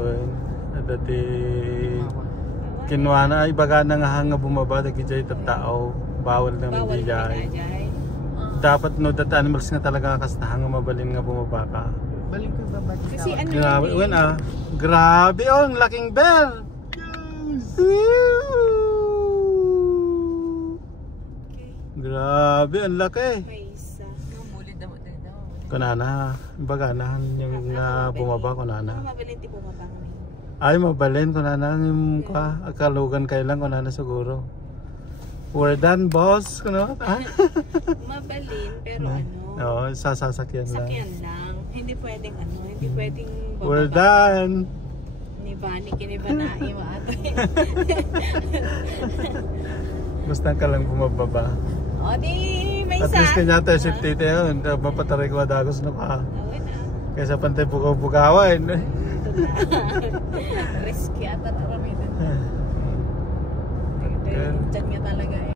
Uy, dati kinwa na ay baga na nga hanga bumaba dagi jay tao bawal na hindi jay. Dapat no that animals nga talaga kas na hanga mabalin nga bumaba ka. Baling ko babad. Kasi ano Grabe, yun uwan ah. Grabe oh, ang laking bear. Grabe, ang laki. May isa. Mulid daw daw. Kunana, baga na yung bumaba kunana. Mabalin di bumaba kami. Ay mabalin kunana yung akalugan kailan kunana siguro. We're done boss kuno. Mabalin pero ano? Oo, sasakyan lang. Sakyan lang. Hindi pwedeng ano, hindi pwedeng bumaba. We're done. Ni Bani kinibanai mo ato. Gusto ka lang bumababa. O di may At least kanya tayo safety tayo. Mapataray ko adagos na ka. Kaysa pantay bukaw-bukawan. Risky ata rami din. Diyan nga talaga eh.